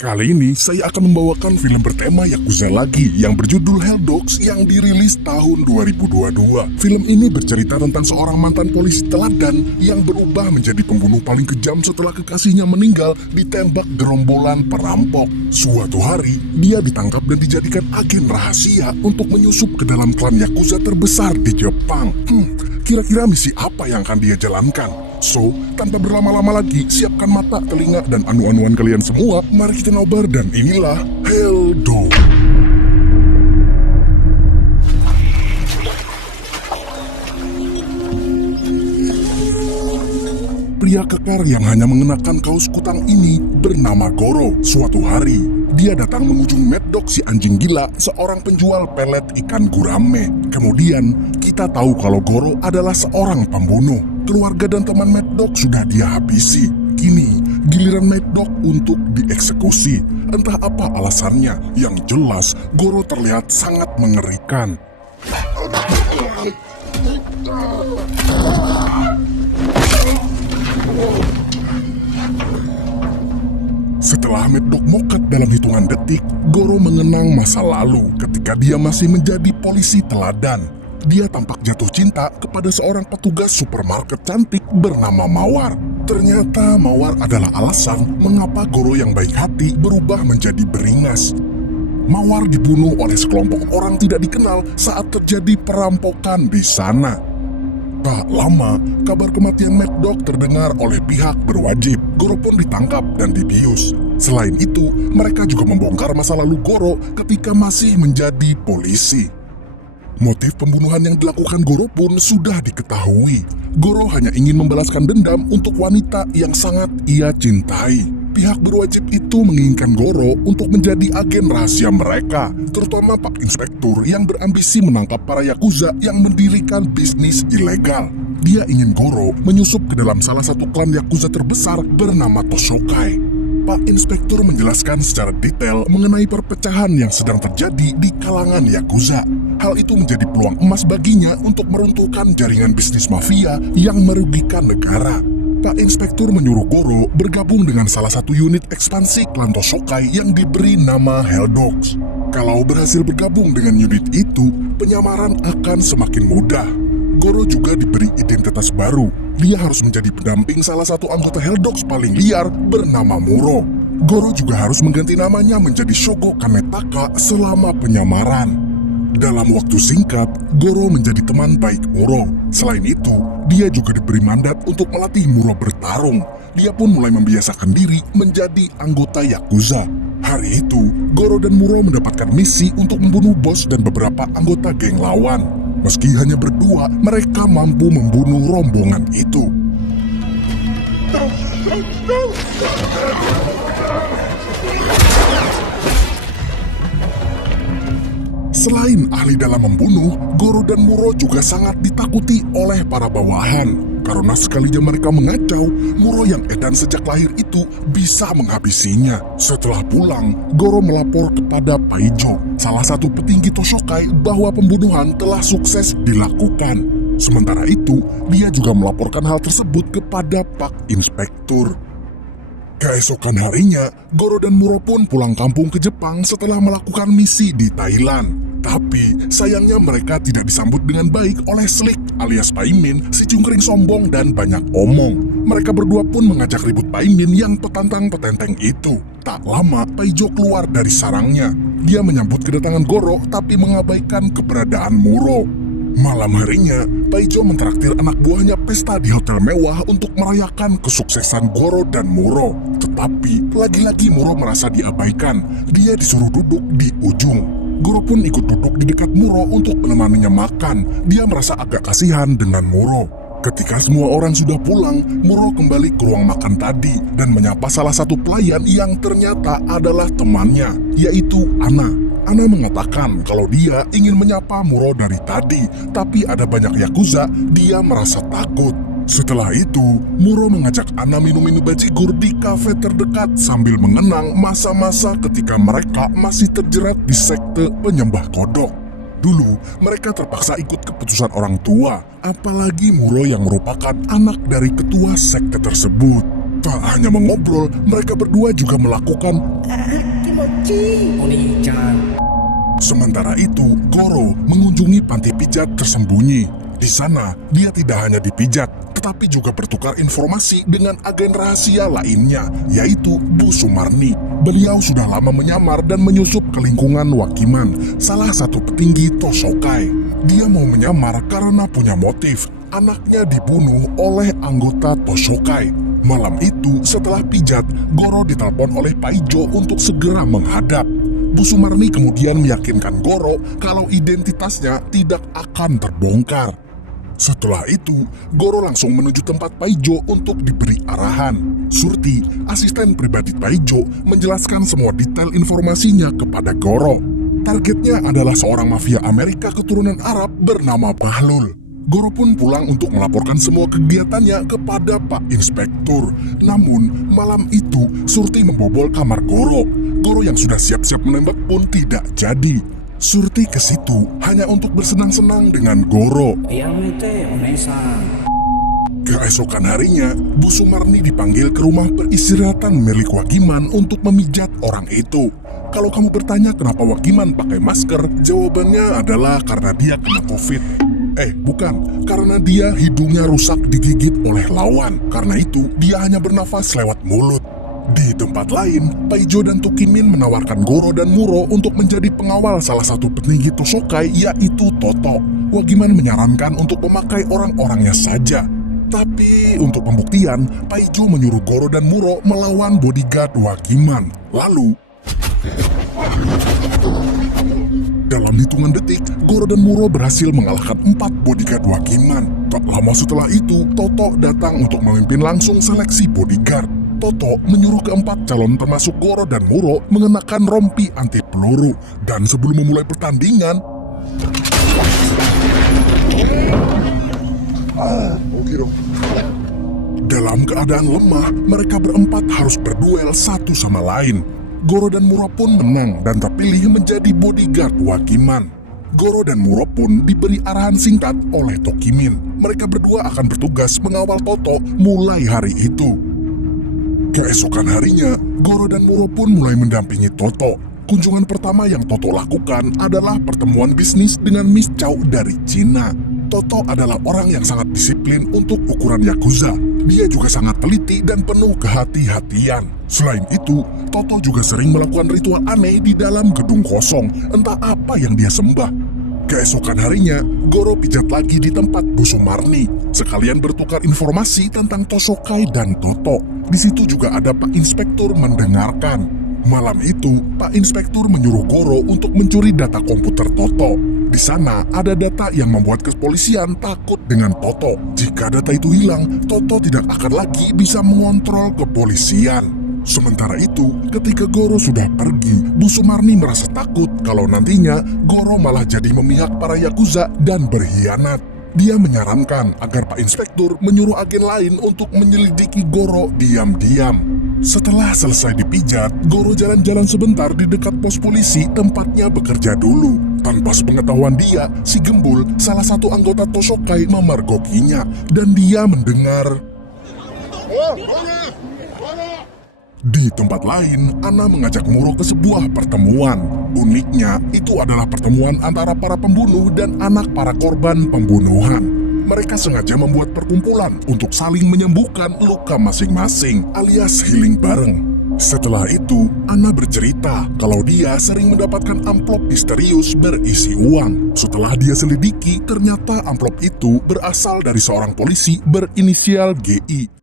Kali ini saya akan membawakan film bertema Yakuza lagi yang berjudul Hell Dogs yang dirilis tahun 2022. Film ini bercerita tentang seorang mantan polisi teladan yang berubah menjadi pembunuh paling kejam setelah kekasihnya meninggal ditembak gerombolan perampok. Suatu hari, dia ditangkap dan dijadikan agen rahasia untuk menyusup ke dalam klan Yakuza terbesar di Jepang. Kira-kira misi apa yang akan dia jalankan? So, tanpa berlama-lama lagi, siapkan mata, telinga, dan anu-anuan kalian semua. Mari kita nobar dan inilah Hell Dogs. Pria kekar yang hanya mengenakan kaos kutang ini bernama Goro. Suatu hari, dia datang mengunjungi Mad Dog si anjing gila, seorang penjual pelet ikan gurame. Kemudian, kita tahu kalau Goro adalah seorang pembunuh. Keluarga dan teman Mad Dog sudah dia habisi. Kini, giliran Mad Dog untuk dieksekusi. Entah apa alasannya, yang jelas Goro terlihat sangat mengerikan. Setelah Mad Dog mokat dalam hitungan detik, Goro mengenang masa lalu ketika dia masih menjadi polisi teladan. Dia tampak jatuh cinta kepada seorang petugas supermarket cantik bernama Mawar. Ternyata Mawar adalah alasan mengapa Goro yang baik hati berubah menjadi beringas. Mawar dibunuh oleh sekelompok orang tidak dikenal saat terjadi perampokan di sana. Tak lama, kabar kematian Mad Dog terdengar oleh pihak berwajib. Goro pun ditangkap dan dibius. Selain itu, mereka juga membongkar masa lalu Goro ketika masih menjadi polisi. Motif pembunuhan yang dilakukan Goro pun sudah diketahui. Goro hanya ingin membalaskan dendam untuk wanita yang sangat ia cintai. Pihak berwajib itu menginginkan Goro untuk menjadi agen rahasia mereka, terutama Pak Inspektur yang berambisi menangkap para Yakuza yang mendirikan bisnis ilegal. Dia ingin Goro menyusup ke dalam salah satu klan Yakuza terbesar bernama Toshokai. Pak Inspektur menjelaskan secara detail mengenai perpecahan yang sedang terjadi di kalangan Yakuza. Hal itu menjadi peluang emas baginya untuk meruntuhkan jaringan bisnis mafia yang merugikan negara. Pak Inspektur menyuruh Goro bergabung dengan salah satu unit ekspansi klan Toshokai yang diberi nama Hell Dogs. Kalau berhasil bergabung dengan unit itu, penyamaran akan semakin mudah. Goro juga diberi identitas baru. Dia harus menjadi pendamping salah satu anggota Hell Dogs paling liar bernama Muro. Goro juga harus mengganti namanya menjadi Shogo Kanetaka selama penyamaran. Dalam waktu singkat, Goro menjadi teman baik Muro. Selain itu, dia juga diberi mandat untuk melatih Muro bertarung. Dia pun mulai membiasakan diri menjadi anggota Yakuza. Hari itu, Goro dan Muro mendapatkan misi untuk membunuh bos dan beberapa anggota geng lawan. Meski hanya berdua, mereka mampu membunuh rombongan itu. Selain ahli dalam membunuh, Goro dan Muro juga sangat ditakuti oleh para bawahan. Karena sekalinya mereka mengacau, Muro yang edan sejak lahir itu bisa menghabisinya. Setelah pulang, Goro melapor kepada Paijo, salah satu petinggi Toshokai, bahwa pembunuhan telah sukses dilakukan. Sementara itu, dia juga melaporkan hal tersebut kepada Pak Inspektur. Keesokan harinya, Goro dan Muro pun pulang kampung ke Jepang setelah melakukan misi di Thailand. Tapi, sayangnya mereka tidak disambut dengan baik oleh Slick alias Paimin, si cungkring sombong dan banyak omong. Mereka berdua pun mengajak ribut Paimin yang petantang-petenteng itu. Tak lama, Paijo keluar dari sarangnya. Dia menyambut kedatangan Goro tapi mengabaikan keberadaan Muro. Malam harinya, Paijo mentraktir anak buahnya pesta di hotel mewah untuk merayakan kesuksesan Goro dan Muro. Tetapi, lagi-lagi Muro merasa diabaikan. Dia disuruh duduk di ujung. Goro pun ikut duduk di dekat Muro untuk menemaninya makan. Dia merasa agak kasihan dengan Muro. Ketika semua orang sudah pulang, Muro kembali ke ruang makan tadi dan menyapa salah satu pelayan yang ternyata adalah temannya, yaitu Ana. Ana mengatakan kalau dia ingin menyapa Muro dari tadi, tapi ada banyak Yakuza, dia merasa takut. Setelah itu, Muro mengajak Ana minum-minum bajigur di kafe terdekat sambil mengenang masa-masa ketika mereka masih terjerat di sekte penyembah kodok. Dulu, mereka terpaksa ikut keputusan orang tua, apalagi Muro yang merupakan anak dari ketua sekte tersebut. Tak hanya mengobrol, mereka berdua juga melakukan Oni-chan. Sementara itu, Goro mengunjungi panti pijat tersembunyi. Di sana, dia tidak hanya dipijat, tetapi juga bertukar informasi dengan agen rahasia lainnya, yaitu Bu Sumarni. Beliau sudah lama menyamar dan menyusup ke lingkungan Wakiman, salah satu petinggi Tosokai. Dia mau menyamar karena punya motif. Anaknya dibunuh oleh anggota Tosokai. Malam itu, setelah pijat, Goro ditelepon oleh Paijo untuk segera menghadap. Bu Sumarni kemudian meyakinkan Goro kalau identitasnya tidak akan terbongkar. Setelah itu, Goro langsung menuju tempat Paijo untuk diberi arahan. Surti, asisten pribadi Paijo, menjelaskan semua detail informasinya kepada Goro. Targetnya adalah seorang mafia Amerika keturunan Arab bernama Bahlul. Goro pun pulang untuk melaporkan semua kegiatannya kepada Pak Inspektur. Namun, malam itu, Surti membobol kamar Goro. Goro yang sudah siap-siap menembak pun tidak jadi. Surti ke situ hanya untuk bersenang-senang dengan Goro. Yamete, Onesan. Keesokan harinya, Bu Sumarni dipanggil ke rumah peristirahatan milik Wakiman untuk memijat orang itu. Kalau kamu bertanya kenapa Wakiman pakai masker, jawabannya adalah karena dia kena COVID. Bukan, karena dia hidungnya rusak digigit oleh lawan. Karena itu, dia hanya bernafas lewat mulut. Di tempat lain, Paijo dan Tukimin menawarkan Goro dan Muro untuk menjadi pengawal salah satu petinggi Tosokai, yaitu Toto. Wakiman menyarankan untuk memakai orang-orangnya saja. Tapi untuk pembuktian, Paijo menyuruh Goro dan Muro melawan bodyguard Wakiman. Lalu, dalam hitungan detik, Goro dan Muro berhasil mengalahkan 4 bodyguard Wakiman. Tak lama setelah itu, Toto datang untuk memimpin langsung seleksi bodyguard. Toto menyuruh keempat calon termasuk Goro dan Muro mengenakan rompi anti peluru. Dan sebelum memulai pertandingan, dalam keadaan lemah, mereka berempat harus berduel satu sama lain. Goro dan Muro pun menang dan terpilih menjadi bodyguard Wakiman. Goro dan Muro pun diberi arahan singkat oleh Tokimin. Mereka berdua akan bertugas mengawal Toto mulai hari itu. Keesokan harinya, Goro dan Muro pun mulai mendampingi Toto. Kunjungan pertama yang Toto lakukan adalah pertemuan bisnis dengan Miss Chow dari Cina. Toto adalah orang yang sangat disiplin untuk ukuran Yakuza. Dia juga sangat teliti dan penuh kehati-hatian. Selain itu, Toto juga sering melakukan ritual aneh di dalam gedung kosong, entah apa yang dia sembah. Keesokan harinya, Goro pijat lagi di tempat Bu Sumarni. Sekalian bertukar informasi tentang Tosokai dan Toto. Di situ juga ada Pak Inspektur mendengarkan. Malam itu, Pak Inspektur menyuruh Goro untuk mencuri data komputer Toto. Di sana ada data yang membuat kepolisian takut dengan Toto. Jika data itu hilang, Toto tidak akan lagi bisa mengontrol kepolisian. Sementara itu, ketika Goro sudah pergi, Bu Sumarni merasa takut kalau nantinya Goro malah jadi memihak para Yakuza dan berkhianat. Dia menyarankan agar Pak Inspektur menyuruh agen lain untuk menyelidiki Goro diam-diam. Setelah selesai dipijat, Goro jalan-jalan sebentar di dekat pos polisi tempatnya bekerja dulu. Tanpa sepengetahuan dia, si Gembul, salah satu anggota Tosokai, memergokinya dan dia mendengar. Di tempat lain, Ana mengajak Muro ke sebuah pertemuan. Uniknya, itu adalah pertemuan antara para pembunuh dan anak para korban pembunuhan. Mereka sengaja membuat perkumpulan untuk saling menyembuhkan luka masing-masing, alias healing bareng. Setelah itu, Ana bercerita kalau dia sering mendapatkan amplop misterius berisi uang. Setelah dia selidiki, ternyata amplop itu berasal dari seorang polisi berinisial GI.